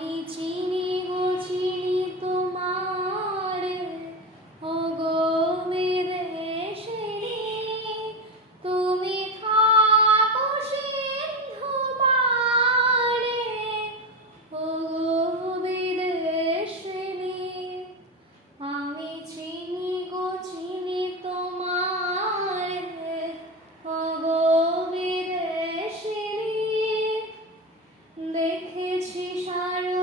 আমি চিনি গো চিনি তোমারে, ওগো বিদেশিনী, তুমি থাকো সিন্ধু পাড়ে, ওগো বিদেশিনী। আমি চিনি গো চিনি তোমারে, ওগো বিদেশিনী, দেখেছি সারা